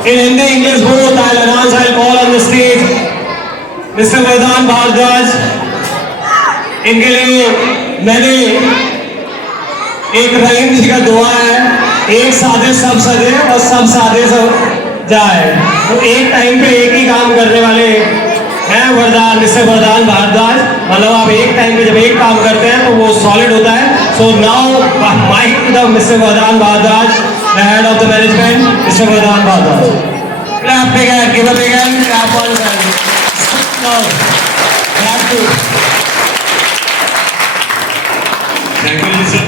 In Hindi, English both, I'll announce, I'll call on the stage Mr. Vardhan Bhardwaj. इनके लिए मैंने एक रहीम जी का दुआ है, एक साधे सब सदे और सब साधे सब जाए। तो एक टाइम पे एक ही काम करने वाले हैं वरदान, मिस्टर वरदान भारद्वाज। मतलब आप एक टाइम पे जब एक काम करते हैं तो वो सॉलिड होता है। So now mic to the mister Vardan Bhardwaj, the head of the management, mister Vardan Bhardwaj. Clap again, give up again, clap once and now clap two. Thank you जी सर।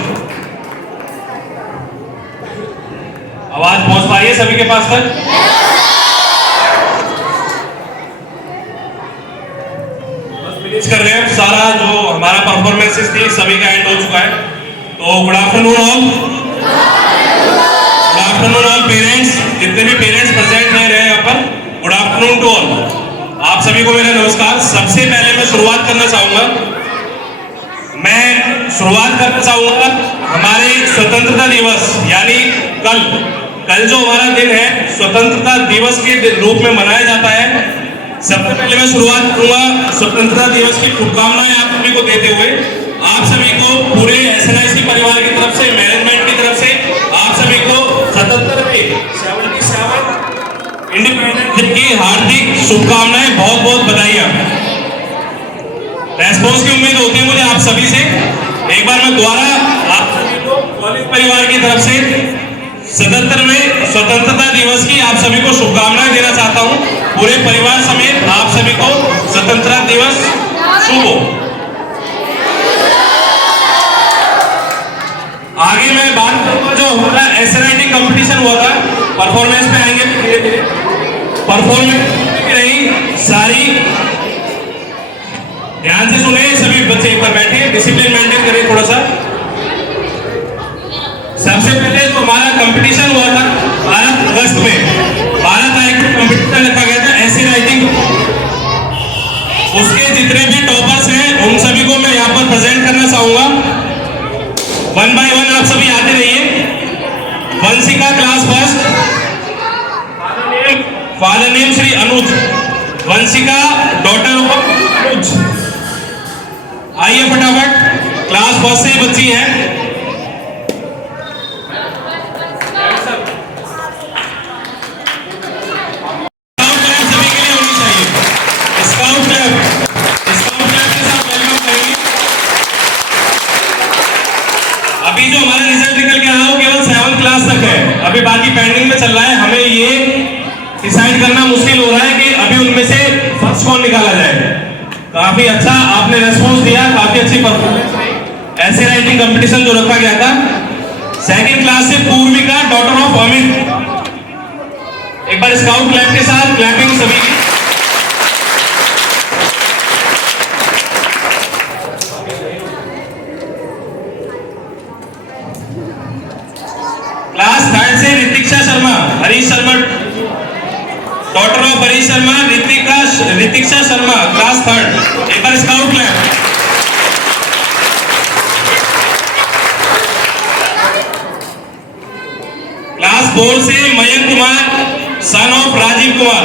आवाज पहुंच पा रही है सभी के पास तक? बस फिनिश कर रहे हैं। सारा जो हमारा परफॉर्मेंसेस थी सभी का एंड हो चुका है। तो good afternoon all, good afternoon all parents, जितने भी पेरेंट्स प्रेजेंट हैं रहे यहाँ पर, गुड आफ्टरनून टू ऑल। आप सभी को मेरा नमस्कार। सबसे पहले मैं शुरुआत करना चाहूंगा हमारे स्वतंत्रता दिवस यानी कल जो हमारा दिन है स्वतंत्रता दिवस के रूप में मनाया जाता है। सबसे पहले मैं शुरुआत करूंगा स्वतंत्रता दिवस की शुभकामनाएं आप सभी को देते हुए, आप सभी को पूरे SNIC परिवार की तरफ से, मैनेजमेंट की तरफ से आप सभी को 77वें इंडिपेंडेंस डे की हार्दिक शुभकामनाएं, बहुत बहुत बधाइयां। रेस्पॉन्स की उम्मीद होती है मुझे आप सभी से। एक बार मैं दोबारा आप सभी को कॉलेज परिवार की तरफ से 77वें स्वतंत्रता दिवस की आप सभी को शुभकामनाएं देना चाहता हूं। पूरे परिवार समेत आप सभी को स्वतंत्रता दिवस शुभ हो। आगे मैं बात करूंगा जो हमारा SNIT कंपटीशन हुआ था, परफॉर्मेंस पे आएंगे धीरे धीरे। परफॉर्मेंस की रही सारी, ध्यान से सुने सभी बच्चे, एक बार बैठे, डिसिप्लिन मेंटेन करें थोड़ा सा। सबसे पहले जो हमारा कंपटीशन हुआ था 12 अगस्त में, 12 तारीख को कंपटीशन रखा गया था SNIT। उसके जितने भी टॉपर्स हैं उन सभी को मैं यहाँ पर प्रेजेंट करना चाहूंगा। वन बाय वन आप सभी आते रहिए। Vanshika class first, father name Shri Anuj, Vanshika daughter of Anuj. आइए फटाफट, क्लास फर्स्ट से बच्ची है। अभी जो हमारा रिजल्ट निकल के आया वो केवल 7th क्लास तक है, अभी बाकी पेंडिंग में चल रहा है। हमें ये डिसाइड करना मुश्किल हो रहा है कि अभी उनमें से फर्स्ट कौन निकाला जाए। काफी अच्छा आपने रेस्पॉन्स दिया, काफी अच्छी परफॉर्मेंस रही। SNIT कंपटीशन जो रखा गया था, 2nd क्लास से पूर्विका डॉटर ऑफ अमित। एक बार स्काउट क्लैप के साथ क्लैपिंग सभी की। क्लास 3rd से Ritiksha Sharma, Harish Sharma, daughter of Harish Sharma, Ritiksha Sharma, class 3rd। एक बार स्काउट क्लैप। क्लास 4 से Mayank Kumar, son of Rajeev Kumar.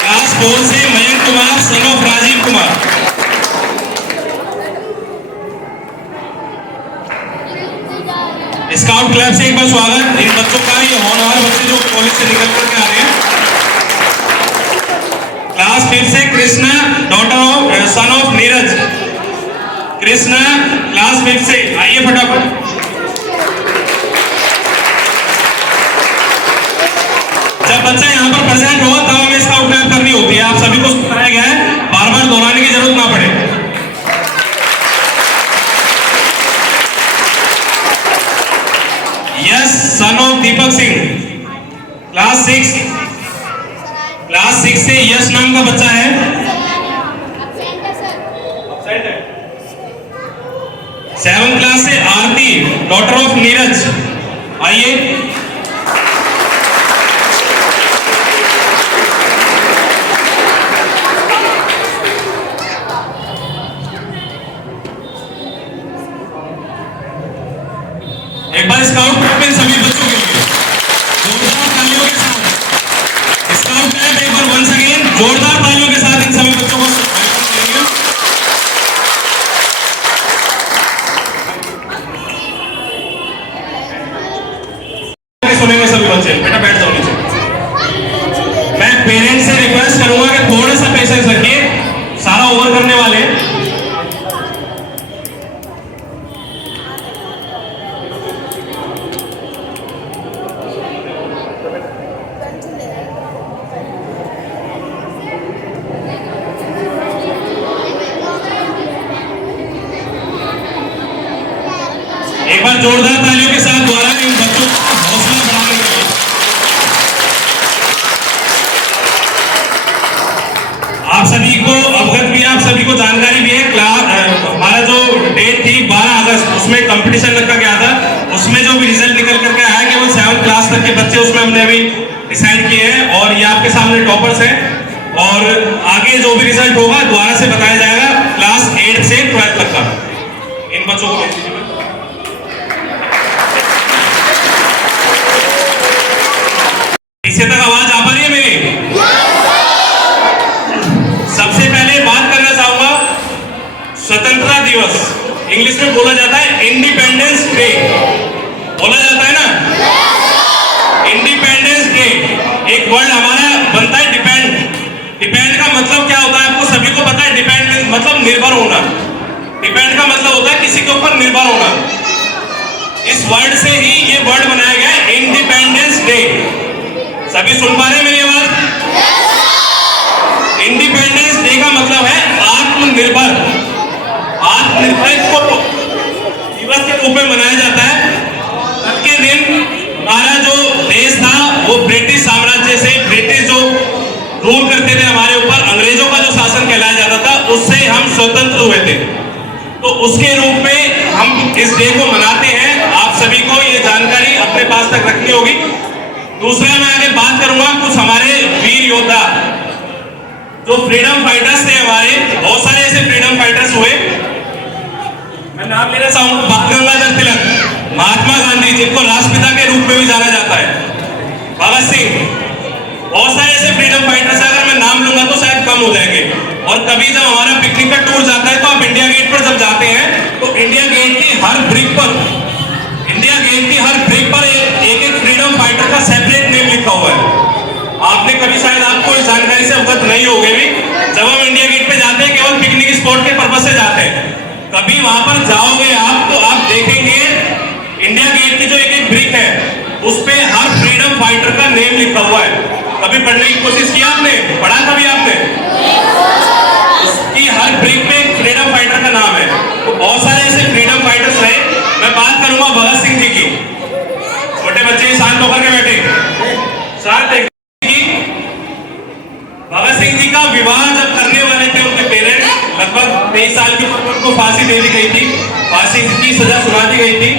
Class 4 से Mayank Kumar, son of Rajeev Kumar. Scout club से एक बार स्वागत इन बच्चों का, ये होनहार बच्चे जो कॉलेज से निकल करके आ रहे हैं। क्लास 5 से Krishna, daughter of son of Neeraj. Krishna class 5 से, आइए फटाफट। जब बच्चा यहाँ पर प्रेजेंट हो तब हमें स्काउट क्लब करनी होती है। आप सभी को बताया गया है, बार बार दोहराने की जरूरत ना पड़े। Yes, son of Deepak Singh, class 6। Class 6 से यश नाम का बच्चा है। एब्सेंट है। 7th क्लास से आरती, डॉटर ऑफ नीरज। आइए। एक बार स्काउट सभी बच्चों के लिए बच्चे, बेटा बैठ जाओ नीचे। मैं पेरेंट्स से रिक्वेस्ट करूंगा कि थोड़ा सा पेशेंस रखिए, सारा ओवर करने वाले हैं। एक बार जोरदार तालियों के साथ द्वारा इन बच्चों का हौसला बढ़ाने के लिए आप सभी को अवगत भी है, आप सभी को जानकारी भी है। हमारा जो डेट थी 12 अगस्त, उसमें कंपटीशन रखा गया था। उसमें जो भी रिजल्ट निकल करके आया केवल 7th क्लास तक के बच्चे उसमें हमने अभी डिसाइड किए हैं और ये आपके सामने टॉपर्स हैं। और आगे जो भी रिजल्ट होगा दोबारा से बताया जाएगा क्लास 8 से 12 तक का। इन बच्चों को भेज दीजिए। इसे तक आवाज आ पा रही है मेरी? सबसे पहले बात करना चाहूंगा स्वतंत्रता दिवस, इंग्लिश में बोला जाता है इंडिपेंडेंस डे, बोला जाता है ना इंडिपेंडेंस डे। एक वर्ड हमारा बनता है डिपेंड। डिपेंड का मतलब क्या होता है आपको सभी को पता है? डिपेंड मतलब निर्भर होना। डिपेंड का मतलब होता है किसी के ऊपर निर्भर होना। इस वर्ड से ही ये वर्ड बनाया गया है इंडिपेंडेंस डे। सभी सुन पा रहे हैं मेरी आवाज? इंडिपेंडेंस डे का मतलब है आत्मनिर्भर। आत्मनिर्भर को दिवस के रूप में मनाया जाता है। कल के दिन हमारा जो देश था वो ब्रिटिश साम्राज्य से, ब्रिटिश जो रूल करते थे हमारे ऊपर, अंग्रेजों का जो शासन कहलाया जाता था, उससे हम स्वतंत्र हुए थे। तो उसके रूप में हम इस डे को मनाते हैं। आप सभी को ये जानकारी अपने पास तक रखनी होगी। दूसरा मैं आगे बात करूंगा कुछ हमारे वीर योद्धा जो फ्रीडम फाइटर्स थे। हमारे बहुत सारे ऐसे फ्रीडम फाइटर्स हुए। मैं नाम लेना चाहूंगा बाल गंगाधर तिलक, महात्मा गांधी जिनको राष्ट्रपिता के रूप में भी जाना जाता है, भगत सिंह, बहुत सारे ऐसे फ्रीडम फाइटर्स। अगर मैं नाम लूंगा तो शायद कम हो जाएंगे। और कभी जब हमारा पिकनिक का टूर जाता है तो आप इंडिया गेट पर जब जाते हैं तो इंडिया गेट की हर ब्रिक पर, इंडिया गेट की हर ब्रिक पर एक फ्रीडम फाइटर का सेपरेट नेम लिखा हुआ है। आपने कभी शायद आपको इस जानकारी से अवगत नहीं होगे भी, जब हम इंडिया गेट पे जाते हैं केवल पिकनिक स्पॉट के पर्पज से जाते हैं। कभी वहां पर जाओगे आप तो आप देखेंगे इंडिया गेट की जो एक ब्रिक है उस पे हर फ्रीडम फाइटर का नेम लिखा हुआ है। कभी पढ़ने की कोशिश की आपने? पढ़ा कभी आपने? उसकी हर ब्रिक पे एक फ्रीडम फाइटर का नाम है। तो बहुत सारे ऐसे फ्रीडम फाइटर्स रहे। मैं बात करूंगा भगत सिंह जी की। छोटे बच्चे शांत होकर के बैठे, शांत। भगत सिंह जी का विवाह जब करने वाले थे उनके पेरेंट्स, लगभग 23 साल की उम्र उनको फांसी दे दी गई थी, फांसी की सजा सुना दी गई थी।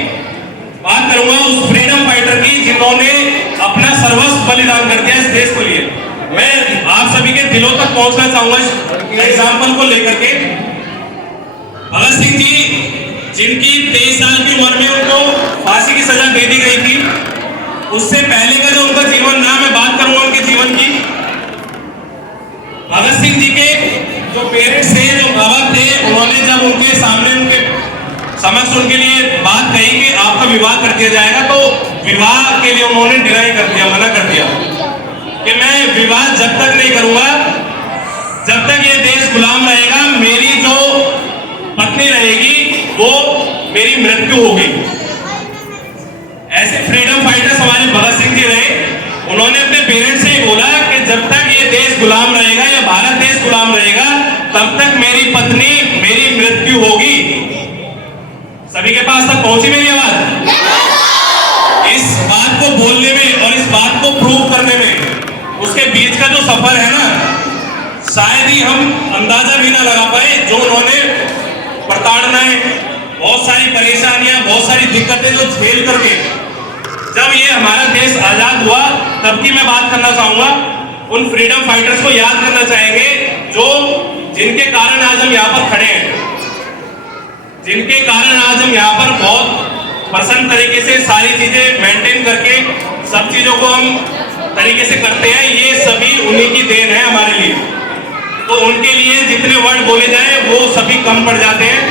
बात करूंगा उस फ्रीडम फाइटर की जिन्होंने अपना सर्वस्व बलिदान कर दिया इस देश के लिए। मैं आप सभी के दिलों तक पहुंचना चाहूंगा इस एग्जाम्पल को लेकर के। भगत सिंह जी जिनकी 23 साल की उम्र में उनको फांसी की सजा दे दी गई थी, उससे पहले का जो उनका जीवन रहा, मैं बात करूंगा उनके जीवन की। भगत सिंह जी के जो पेरेंट्स थे, जो माँ बाप थे, उन्होंने जब उनके सामने उनके समक्ष उनके लिए बात कही कि आपका विवाह कर दिया जाएगा, तो विवाह के लिए उन्होंने डिनाई कर दिया, मना कर दिया कि मैं विवाह जब तक नहीं करूंगा जब तक ये देश गुलाम रहेगा, मेरी जो पत्नी रहेगी वो मेरी मृत्यु होगी। ऐसे फ्रीडम फाइटर्स हमारे भगत सिंह जी रहे। उन्होंने अपने पेरेंट्स से ही बोला कि जब तक ये देश गुलाम रहेगा या भारत देश गुलाम रहेगा तब तक मेरी पत्नी, मेरी मृत्यु होगी। सभी के पास तक पहुंची मेरी आवाज? इस बात को बोलने में और इस बात को प्रूव करने में उसके बीच का जो सफर है ना, शायद ही हम अंदाजा भी ना लगा पाए। जो उन्होंने प्रताड़नाएं, बहुत सारी परेशानियां, बहुत सारी दिक्कतें जो झेल करके जब ये हमारा देश आजाद हुआ, तब की मैं बात करना चाहूंगा। उन फ्रीडम फाइटर्स को याद करना चाहेंगे जो जिनके कारण आज हम यहाँ पर खड़े हैं, जिनके कारण आज हम यहाँ पर बहुत प्रसन्न तरीके से सारी चीजें मेंटेन करके सब चीजों को हम तरीके से करते हैं। ये सभी उन्हीं की देन है हमारे लिए। तो उनके लिए जितने वर्ड बोले जाए वो सभी कम पड़ जाते हैं।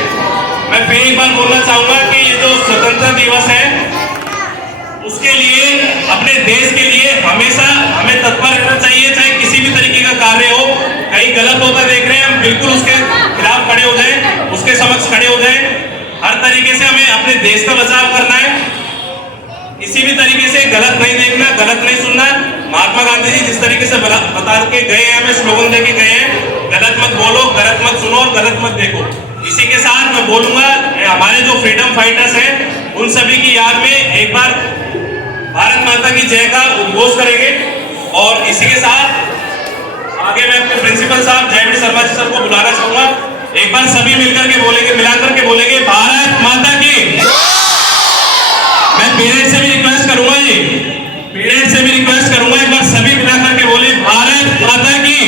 मैं फिर एक बार बोलना चाहूंगा कि ये जो स्वतंत्रता दिवस है उसके लिए अपने देश के लिए हमेशा हमें तत्पर रहना चाहिए, चाहे किसी भी तरीके का कार्य हो। कहीं गलत होता देख रहे हैं, हम बिल्कुल उसके खिलाफ खड़े हो जाएं, उसके समक्ष खड़े हो जाएं। हर तरीके से हमें अपने देश का बचाव करना है। किसी भी तरीके से गलत नहीं देखना, गलत नहीं सुनना। महात्मा गांधी जी जिस तरीके से बता के गए हैं, हमें स्लोगन दे के गए हैं, गलत मत बोलो, गलत मत सुनो और गलत मत देखो। इसी के साथ मैं बोलूंगा, हमारे जो फ्रीडम फाइटर्स हैं उन सभी की याद में एक बार भारत माता की जय का उद्घोष करेंगे। और इसी के साथ आगे मैं अपने प्रिंसिपल साहब जयवीर शर्मा जी सर को बुलाना चाहूंगा। एक बार सभी मिलकर के बोलेंगे, मिलाकर के बोलेंगे भारत माता की। मैं पेरेंट्स से भी रिक्वेस्ट करूंगा जी, पेरेंट्स से भी रिक्वेस्ट करूंगा, एक बार सभी मिलाकर के बोले भारत माता की,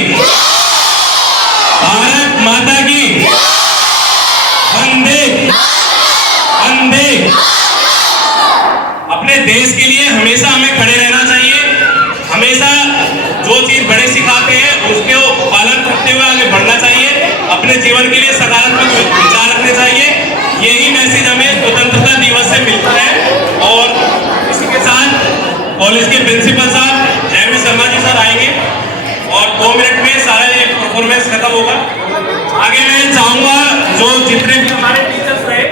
भारत माता की, वंदे वंदे। अपने देश के लिए हमेशा हमें खड़े रहना चाहिए। हमेशा जो चीज बड़े सिखाते हैं उसके पालन करते हुए आगे बढ़ना चाहिए। अपने जीवन के लिए सकारात्मक विचार रखने चाहिए। यही मैसेज हमें स्वतंत्रता दिवस से मिलता है। और इसी के साथ कॉलेज के प्रिंसिपल साहब जयवीर शर्मा जी सर आएंगे और 2 मिनट में सारा ये परफॉर्मेंस खत्म होगा। आगे मैं चाहूंगा जो जितने भी हमारे टीचर्स रहे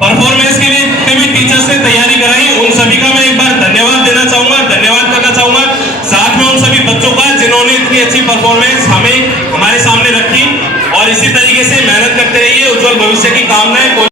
परफॉर्मेंस के लिए, जितने भी टीचर्स ने तैयारी कराई, उन सभी का मैं एक बार धन्यवाद देना चाहूंगा, धन्यवाद करना चाहूंगा। साथ में उन सभी बच्चों का जिन्होंने इतनी अच्छी परफॉर्मेंस हमें हमारे सामने रखी। और इसी तरीके से मेहनत करते रहिए। उज्जवल भविष्य की कामनाएं।